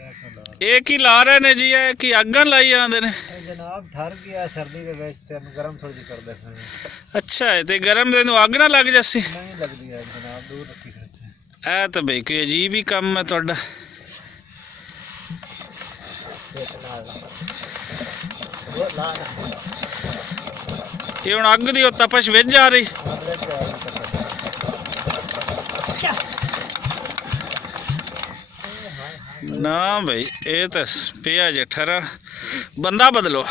एक ही ला रहे ने जी, है कि अग्गन लाई आंदे ने जनाब? ठर गया सर्दी दे विच ते गरम थोड़ी कर दे। अच्छा है, ते गरम दे अग ना लग जासी? नहीं लगदी है जनाब, दूर रखी खड़े। ए तो भाई कोई अजीब ही काम है तुहाडा। ये हुण अग दी तपश विच जा रही ना भाई, ये तो पिया जे ठरा। बंदा बदलो।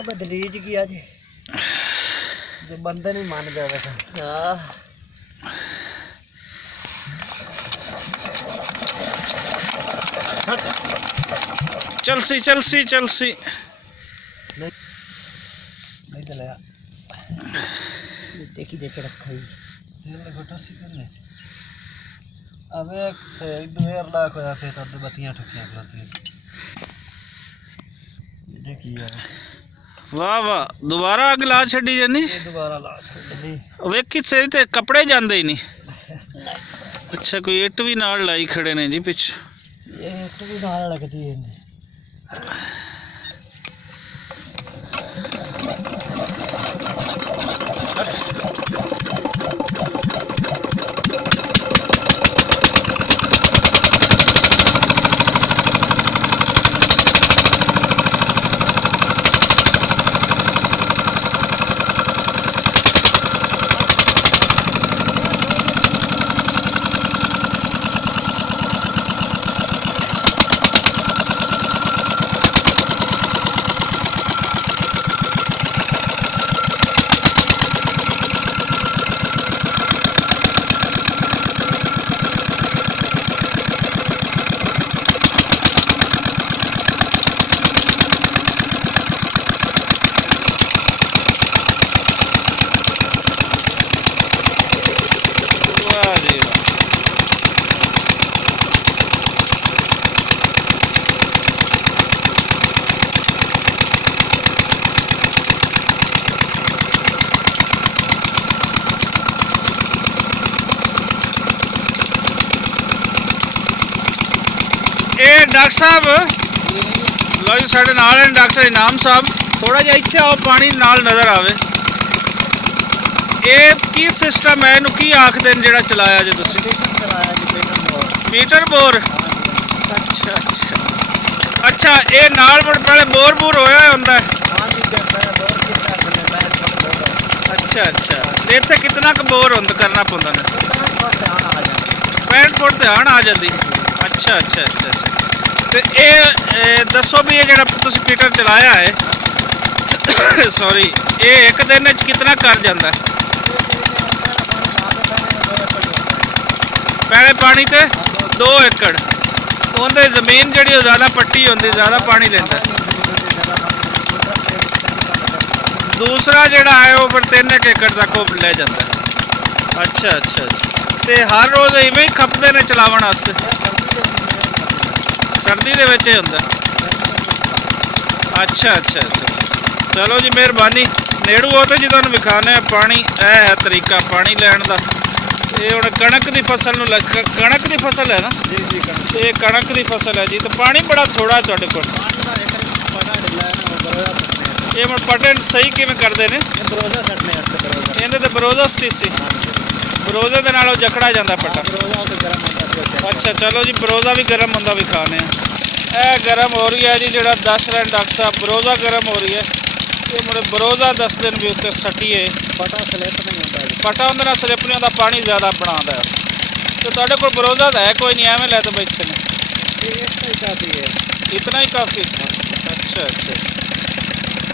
बदलीज किया जी, जो बंदे नहीं मान गया वैसे। चलसी चलसी चलसी नहीं चलाया। देखी दे रखा ही तेल घटा सी कर ले। अब एक से 1.5 लाख होया फिर तो बत्तियां ठुकियां खलोती। देखी यार, वाह वाह, दोबारा अग ला छड़ी जानी। दोबारा ला छड़ी वेखी सही ते कपड़े जांदे ही नहीं। अच्छा, कोई इट भी नाल लाई खड़े ने जी पिछ। ये इट भी नाल लगदी है। डॉक्टर साहब लो जी, साढ़े नाल है डॉक्टर इनाम साहब। थोड़ा जिहा इत्थे आओ, पानी नाल नज़र आवे। ये की सिस्टम है, इनू की आखदे ने जेड़ा चलाया जे तुसीं? मीटर बोर। अच्छा अच्छा अच्छा, ये नाल पहले बोर बूर होया हुंदा है। अच्छा अच्छा, इत्थे कितना क बोर करना पौंदा ने? 65 फुट ध्यान आ जाती। अच्छा अच्छा अच्छा अच्छा, तो ये दसो भी, ये जो मीटर चलाया है सॉरी, ये एक दिन कितना कर जाता है? पहले पानी ते 2 एकड़ उनकी जमीन जी ज़्यादा पट्टी होंगी, ज़्यादा पानी लेंदा। दूसरा जोड़ा है वो फिर 3 एकड़ तक वो ले जाता है। अच्छा अच्छा अच्छा, तो हर रोज़ इवें ही खपते ने चलावन वास्ते? सर्दी दे विच हुंदा। अच्छा अच्छा अच्छा, चलो जी मेहरबानी। नेड़ू हो तो जी तुहानूं विखाने पानी। यह है तरीका पानी लैण दा। ये हुण कणक की फसल नूं कणक की फसल है ना जी? जी ये कणक की फसल है जी। तो पानी बड़ा थोड़ा है तुहाडे कोल। ये हुण पटे सही किवें करदे ने? इहदे ते बरोजा स्टीसी, बरोजे दे नाल जकड़ा जांदा पटा। अच्छा चलो जी, बरोजा भी गर्म होंदा विखाने। यह गर्म हो रही है जी, जो दस रहे डॉक्टर साहब, बरोजा गर्म हो रही है। ये मुझे बरोजा 10 दिन भी उत्ते सटीए। पटा स्लिप नहीं होता, पटा उन्हें स्लिप नहीं होता, पानी ज़्यादा बनाता है। तो तुहाडे कोल बरोजा तो है कोई नहीं, एवं लै तो बैठे ने? काफ़ी है, इतना ही काफ़ी। अच्छा अच्छा,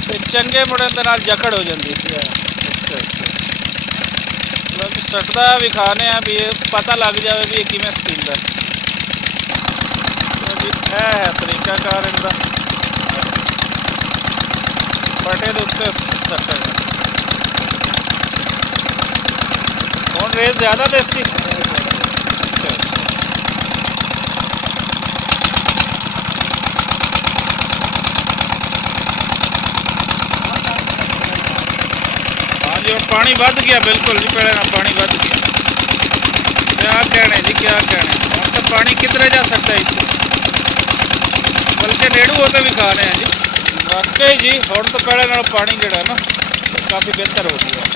तो चंगे मुड़े दे नाल जकड़ हो जाती है। अच्छा अच्छा, मतलब सटदा विखाने भी पता लग जाए भी ये किवें सटींदा। है तरीकाकार इनका, पटे के उत्ते सटन। हुण रेस ज़्यादा देसी। अच्छा अच्छा, हाँ जी, हुण पानी वध गया बिल्कुल जी, पहले ना पानी वध गया। क्या कहने जी, क्या कहने। पानी किधरे जा सकता है इससे, बल्कि नेड़ू होते भी खा रहे हैं जी। वाकई जी हुण तो पहले नालों पानी जिहड़ा ना काफ़ी बेहतर हो गया।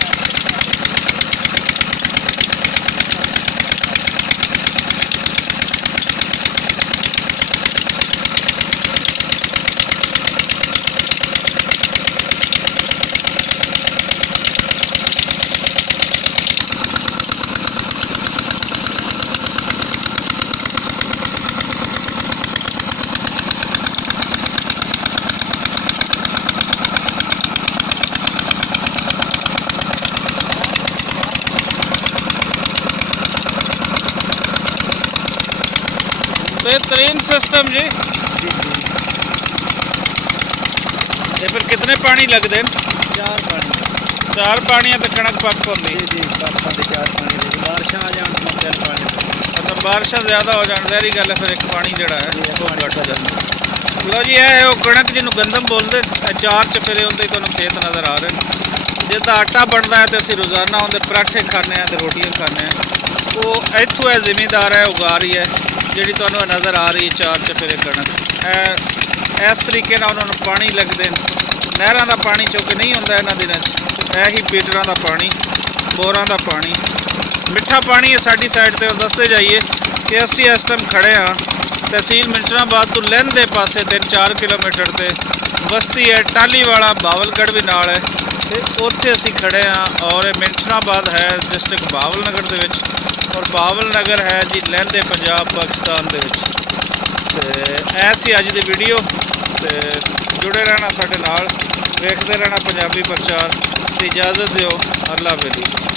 बेहतरीन सिस्टम जी। ये फिर कितने पानी लगते हैं? 4 पानी, 4 पानियां तो कणक पक पाती जी पापा के 4 पानी दे, बारिशां आ जान तो 3 पानी। मतलब बारिशां ज़्यादा हो जान ज़ाहिर गल है फिर एक पानी जिहड़ा है वो घट जाता। लो जी है वो कणक जिन्होंने गंदम बोलते, 4 चफेरे होंगे तुहानूं खेत नज़र आ रहे हैं। जिसका आटा बनता है तो असीं रोज़ाना उहदे पराठे खाने तो रोटियां खाने, वो इत्थों है जिमीदार है उगा रही है जिहड़ी तुहानूं नज़र आ रही है 4 चफेरे कणक। इस तरीके नाल उन्होंने पानी लगते हैं, नहरों का पानी चौके नहीं होंदा इन्हां दिनां च, यही पीटरां का पानी, बोरां का पानी, मिठा पानी है। साडी साइड ते दसते जाइए कि असीं इस टाइम खड़े हाँ तहसील मिंचनाबाद तो लहंदे पासे 3-4 किलोमीटर ते बस्ती है टालीवाला, बावलगढ़ भी नाल है, तो उत्थे असीं खड़े हाँ। और मिंचनाबाद है डिस्ट्रिक्ट बावलनगर दे विच, और बावलनगर है जी लहंदे पंजाब पाकिस्तान दे विच। ते ऐसी अज दी वीडियो, ते जुड़े रहना साडे नाल, वेखदे रहना पंजाबी प्रचार। ते इजाज़त दिओ, अल्लाह हाफ़िज़।